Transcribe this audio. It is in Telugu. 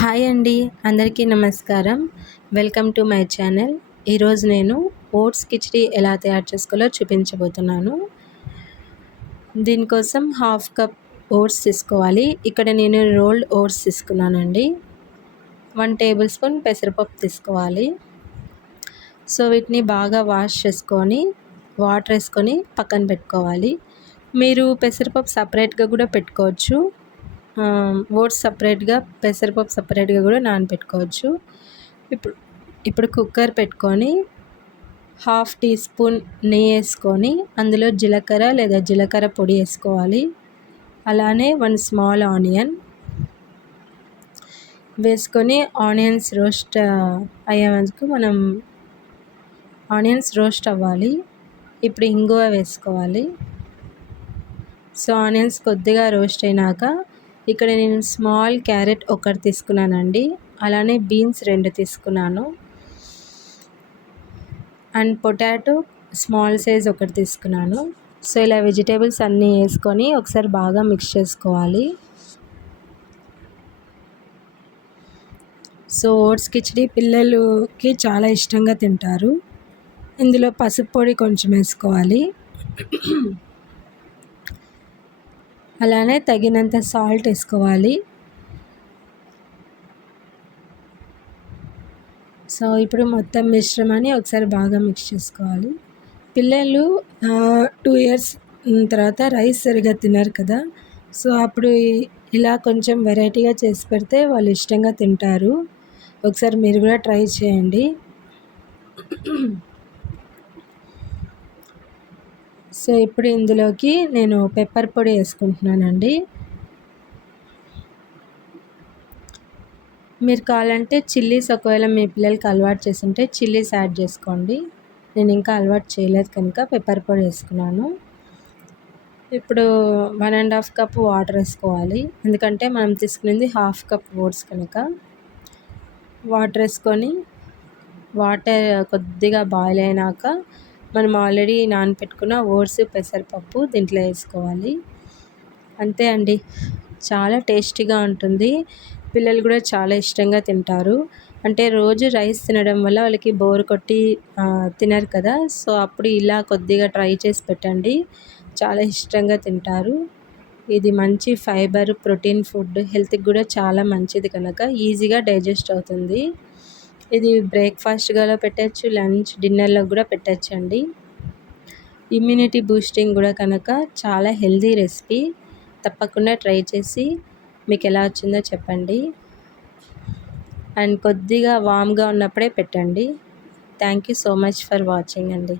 హాయ్ అండి, అందరికీ నమస్కారం. Welcome to my channel. ఈరోజు నేను ఓట్స్ కిచిడి ఎలా తయారు చేసుకోవాలో చూపించబోతున్నాను. దీనికోసం హాఫ్ కప్ ఓట్స్ తీసుకోవాలి. ఇక్కడ నేను రోల్డ్ ఓట్స్ తీసుకున్నానండి. 1 టేబుల్ స్పూన్ పెసరపప్పు తీసుకోవాలి. సో వీటిని బాగా వాష్ చేసుకొని వాటర్ వేసుకొని పక్కన పెట్టుకోవాలి. మీరు పెసరపప్పు సపరేట్గా కూడా పెట్టుకోవచ్చు. ఓట్స్ సపరేట్గా, పెసరపప్పు సపరేట్గా కూడా నానబెట్టుకోవచ్చు. ఇప్పుడు కుక్కర్ పెట్టుకొని 1/2 టీ స్పూన్ నెయ్యి వేసుకొని అందులో జీలకర్ర లేదా జీలకర్ర పొడి వేసుకోవాలి. అలానే 1 స్మాల్ ఆనియన్ వేసుకొని ఆనియన్స్ రోస్ట్ అయ్యే వరకు ఆనియన్స్ రోస్ట్ అవ్వాలి. ఇప్పుడు ఇంగువ వేసుకోవాలి. సో ఆనియన్స్ కొద్దిగా రోస్ట్ అయినాక ఇక్కడ నేను స్మాల్ క్యారెట్ ఒకటి తీసుకున్నానండి. అలానే బీన్స్ 2 తీసుకున్నాను. అండ్ పొటాటో స్మాల్ సైజ్ ఒకటి తీసుకున్నాను. సో ఇలా వెజిటేబుల్స్ అన్నీ వేసుకొని ఒకసారి బాగా మిక్స్ చేసుకోవాలి. సో ఓట్స్ కిచిడి పిల్లలకి చాలా ఇష్టంగా తింటారు. ఇందులో పసుపు పొడి కొంచెం వేసుకోవాలి. అలానే తగినంత సాల్ట్ వేసుకోవాలి. సో ఇప్పుడు మొత్తం మిశ్రమాన్ని ఒకసారి బాగా మిక్స్ చేసుకోవాలి. పిల్లలు 2 ఇయర్స్ తర్వాత రైస్ సరిగా తినరు కదా. సో అప్పుడు ఇలా కొంచెం వెరైటీగా చేసి పెడితే వాళ్ళు ఇష్టంగా తింటారు. ఒకసారి మీరు కూడా ట్రై చేయండి. సో ఇప్పుడు ఇందులోకి నేను పెప్పర్ పొడి వేసుకుంటున్నానండి. మీరు కావాలంటే చిల్లీస్ ఒకవేళ మీ పిల్లలకి అలవాటు చేస్తుంటే చిల్లీస్ యాడ్ చేసుకోండి. నేను ఇంకా అలవాటు చేయలేదు కనుక పెప్పర్ పొడి వేసుకున్నాను. ఇప్పుడు 1.5 కప్ వాటర్ వేసుకోవాలి. ఎందుకంటే మనం తీసుకునేది 1/2 కప్ ఓట్స్ కనుక. వాటర్ వేసుకొని వాటర్ కొద్దిగా బాయిల్ అయినాక మనం ఆల్రెడీ నానబెట్టుకున్న ఓట్స్ పెసరపప్పు దీంట్లో వేసుకోవాలి. అంతే అండి, చాలా టేస్టీగా ఉంటుంది. పిల్లలు కూడా చాలా ఇష్టంగా తింటారు. అంటే రోజు రైస్ తినడం వల్ల వాళ్ళకి బోర్ కొట్టి తినరు కదా. సో అప్పుడు ఇలా కొద్దిగా ట్రై చేసి పెట్టండి, చాలా ఇష్టంగా తింటారు. ఇది మంచి ఫైబర్, ప్రోటీన్ ఫుడ్, హెల్త్కి కూడా చాలా మంచిది కనుక ఈజీగా డైజెస్ట్ అవుతుంది. ఇది బ్రేక్ఫాస్ట్గా పెట్టచ్చు, లంచ్, డిన్నర్లో కూడా పెట్టచ్చండి. ఇమ్యూనిటీ బూస్టింగ్ కూడా కనుక చాలా హెల్తీ రెసిపీ. తప్పకుండా ట్రై చేసి మీకు ఎలా వచ్చిందో చెప్పండి. అండ్ కొద్దిగా వామ్గా ఉన్నప్పుడే పెట్టండి. Thank you so much for watching అండి.